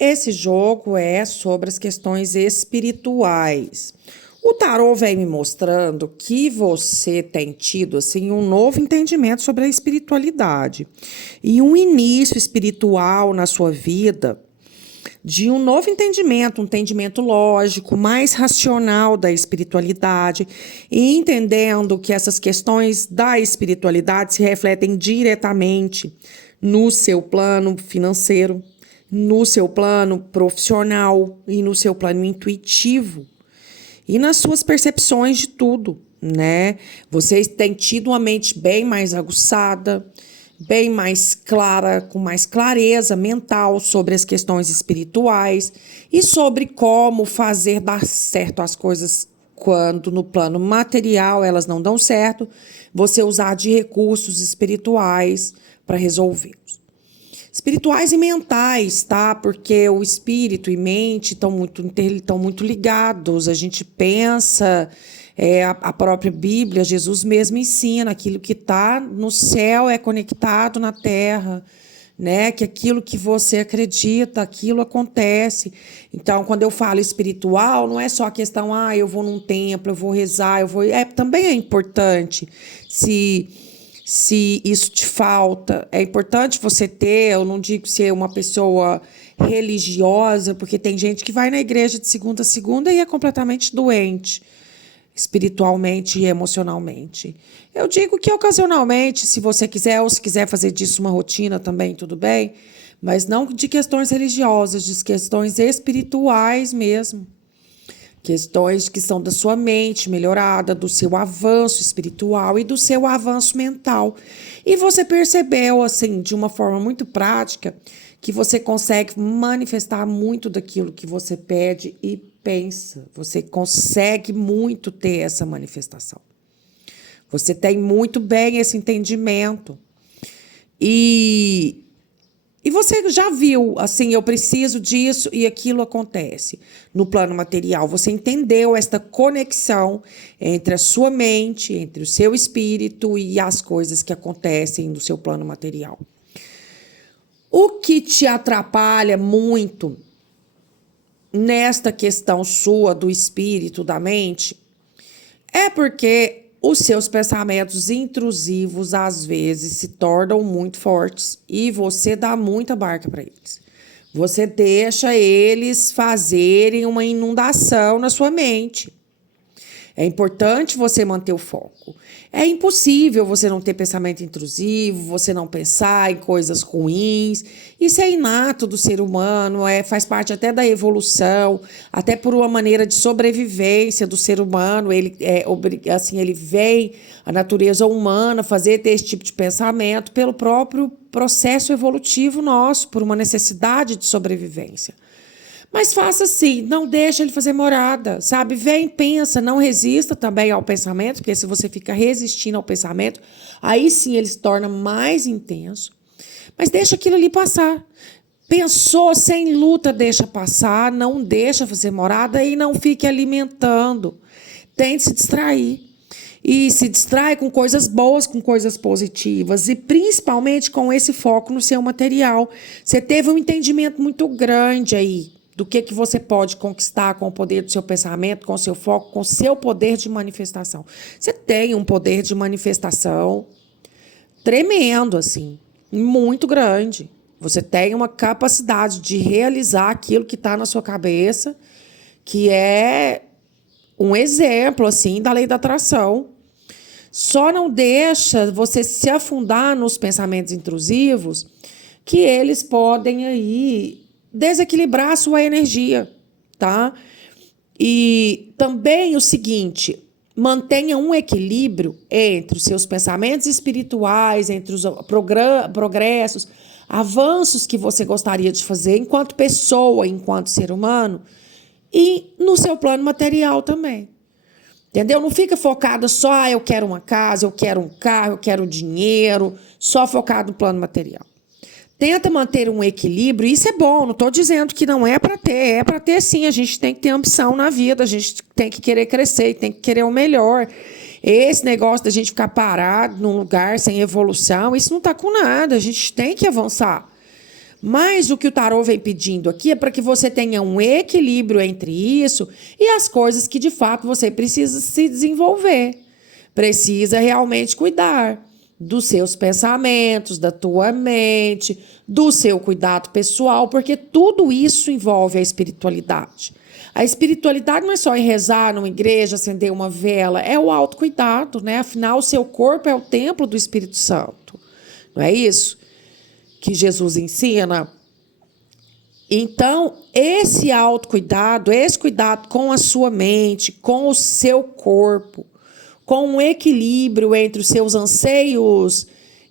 Esse jogo é sobre as questões espirituais. O tarô vem me mostrando que você tem tido assim um novo entendimento sobre a espiritualidade e um início espiritual na sua vida de um novo entendimento, um entendimento lógico, mais racional da espiritualidade, e entendendo que essas questões da espiritualidade se refletem diretamente no seu plano financeiro, no seu plano profissional e no seu plano intuitivo e nas suas percepções de tudo, né? Vocês têm tido uma mente bem mais aguçada, bem mais clara, com mais clareza mental sobre as questões espirituais e sobre como fazer dar certo as coisas quando no plano material elas não dão certo, você usar de recursos espirituais para resolvê-los. Espirituais e mentais, tá? Porque o espírito e mente estão muito ligados. A gente pensa, a própria Bíblia, Jesus mesmo ensina, aquilo que está no céu é conectado na terra, né? Que aquilo que você acredita, aquilo acontece. Então, quando eu falo espiritual, não é só a questão, eu vou num templo, eu vou rezar, também é importante se isso te falta. É importante você ter, eu não digo ser uma pessoa religiosa, porque tem gente que vai na igreja de segunda a segunda e é completamente doente, espiritualmente e emocionalmente. Eu digo que ocasionalmente, se você quiser, ou se quiser fazer disso uma rotina também, tudo bem, mas não de questões religiosas, de questões espirituais mesmo. Questões que são da sua mente melhorada, do seu avanço espiritual e do seu avanço mental. E você percebeu, assim, de uma forma muito prática, que você consegue manifestar muito daquilo que você pede e pensa. Você consegue muito ter essa manifestação. Você tem muito bem esse entendimento. E você já viu, assim, eu preciso disso e aquilo acontece. No plano material, você entendeu esta conexão entre a sua mente, entre o seu espírito e as coisas que acontecem no seu plano material. O que te atrapalha muito nesta questão sua do espírito, da mente, é porque os seus pensamentos intrusivos, às vezes, se tornam muito fortes e você dá muita barca para eles. Você deixa eles fazerem uma inundação na sua mente. É importante você manter o foco. É impossível você não ter pensamento intrusivo, você não pensar em coisas ruins. Isso é inato do ser humano, faz parte até da evolução, até por uma maneira de sobrevivência do ser humano. Ele vem, a natureza humana, ter esse tipo de pensamento pelo próprio processo evolutivo nosso, por uma necessidade de sobrevivência. Mas faça assim, não deixa ele fazer morada, sabe? Vem, pensa, não resista também ao pensamento, porque se você fica resistindo ao pensamento, aí sim ele se torna mais intenso. Mas deixa aquilo ali passar. Pensou, sem luta, deixa passar, não deixa fazer morada e não fique alimentando. Tente se distrair. E se distrai com coisas boas, com coisas positivas e principalmente com esse foco no seu material. Você teve um entendimento muito grande aí do que você pode conquistar com o poder do seu pensamento, com o seu foco, com o seu poder de manifestação. Você tem um poder de manifestação tremendo, assim, muito grande. Você tem uma capacidade de realizar aquilo que está na sua cabeça, que é um exemplo, assim, da lei da atração. Só não deixa você se afundar nos pensamentos intrusivos, que eles podem aí desequilibrar a sua energia, tá? E também o seguinte, mantenha um equilíbrio entre os seus pensamentos espirituais, entre os progressos, avanços que você gostaria de fazer enquanto pessoa, enquanto ser humano, e no seu plano material também. Entendeu? Não fica focada só, eu quero uma casa, eu quero um carro, eu quero dinheiro, só focado no plano material. Tenta manter um equilíbrio, isso é bom, não estou dizendo que não é para ter sim, a gente tem que ter ambição na vida, a gente tem que querer crescer, tem que querer o melhor. Esse negócio da gente ficar parado num lugar sem evolução, isso não está com nada, a gente tem que avançar. Mas o que o tarô vem pedindo aqui é para que você tenha um equilíbrio entre isso e as coisas que de fato você precisa se desenvolver. Precisa realmente cuidar dos seus pensamentos, da tua mente, do seu cuidado pessoal, porque tudo isso envolve a espiritualidade. A espiritualidade não é só ir rezar numa igreja, acender uma vela, é o autocuidado, né? Afinal, o seu corpo é o templo do Espírito Santo. Não é isso que Jesus ensina? Então, esse autocuidado, esse cuidado com a sua mente, com o seu corpo, com um equilíbrio entre os seus anseios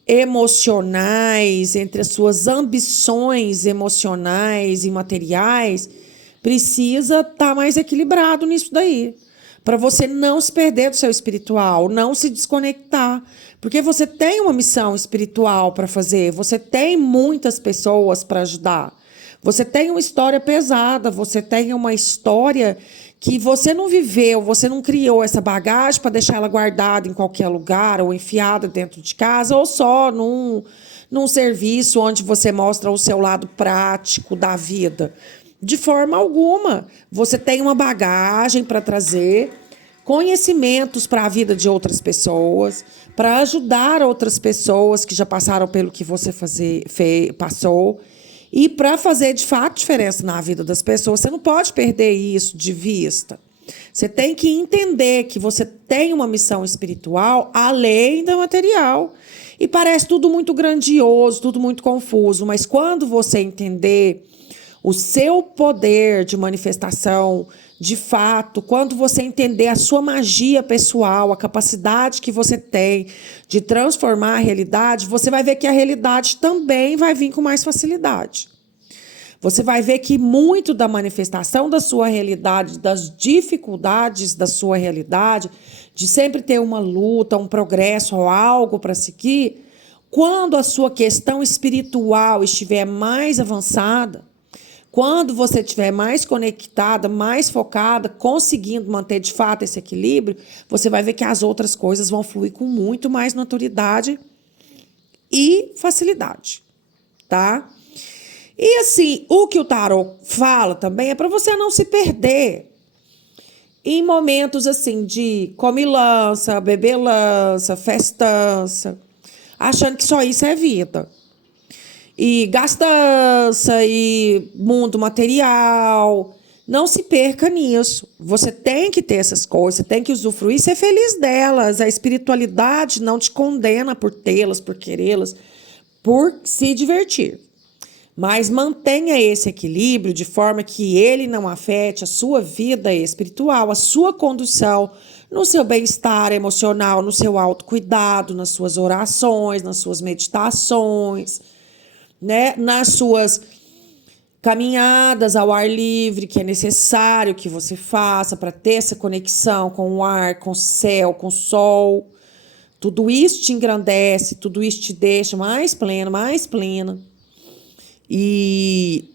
emocionais, entre as suas ambições emocionais e materiais, precisa estar mais equilibrado nisso daí. Para você não se perder do seu espiritual, não se desconectar. Porque você tem uma missão espiritual para fazer, você tem muitas pessoas para ajudar. Você tem uma história pesada, você tem uma história que você não viveu, você não criou essa bagagem para deixar ela guardada em qualquer lugar ou enfiada dentro de casa ou só num serviço onde você mostra o seu lado prático da vida. De forma alguma. Você tem uma bagagem para trazer, conhecimentos para a vida de outras pessoas, para ajudar outras pessoas que já passaram pelo que você passou. E para fazer, de fato, diferença na vida das pessoas, você não pode perder isso de vista. Você tem que entender que você tem uma missão espiritual além da material. E parece tudo muito grandioso, tudo muito confuso, mas quando você entender o seu poder de manifestação, de fato, quando você entender a sua magia pessoal, a capacidade que você tem de transformar a realidade, você vai ver que a realidade também vai vir com mais facilidade. Você vai ver que muito da manifestação da sua realidade, das dificuldades da sua realidade, de sempre ter uma luta, um progresso ou algo para seguir, quando a sua questão espiritual estiver mais avançada, quando você estiver mais conectada, mais focada, conseguindo manter de fato esse equilíbrio, você vai ver que as outras coisas vão fluir com muito mais naturalidade e facilidade, tá? E assim, o que o tarô fala também é para você não se perder em momentos assim de comilança, bebelança, festança, achando que só isso é vida. E gastança e mundo material. Não se perca nisso. Você tem que ter essas coisas, você tem que usufruir e ser feliz delas. A espiritualidade não te condena por tê-las, por querê-las, por se divertir. Mas mantenha esse equilíbrio de forma que ele não afete a sua vida espiritual, a sua condução no seu bem-estar emocional, no seu autocuidado, nas suas orações, nas suas meditações, né? Nas suas caminhadas ao ar livre, que é necessário que você faça para ter essa conexão com o ar, com o céu, com o sol. Tudo isso te engrandece, tudo isso te deixa mais plena, mais plena. E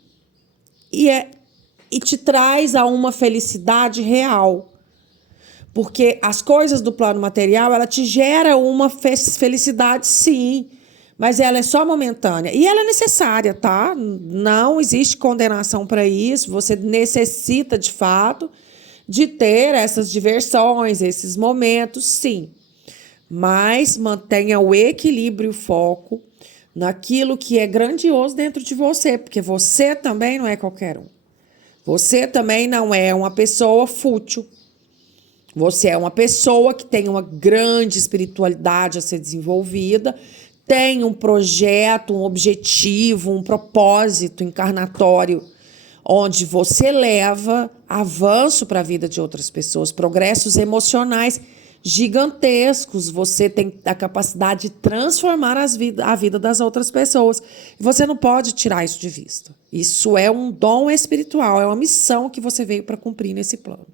te traz a uma felicidade real. Porque as coisas do plano material, ela te gera uma felicidade, sim, mas ela é só momentânea. E ela é necessária, tá? Não existe condenação para isso. Você necessita, de fato, de ter essas diversões, esses momentos, sim. Mas mantenha o equilíbrio e o foco naquilo que é grandioso dentro de você, porque você também não é qualquer um. Você também não é uma pessoa fútil. Você é uma pessoa que tem uma grande espiritualidade a ser desenvolvida, tem um projeto, um objetivo, um propósito encarnatório, onde você leva avanço para a vida de outras pessoas, progressos emocionais gigantescos. Você tem a capacidade de transformar a vida das outras pessoas. Você não pode tirar isso de vista. Isso é um dom espiritual, é uma missão que você veio para cumprir nesse plano.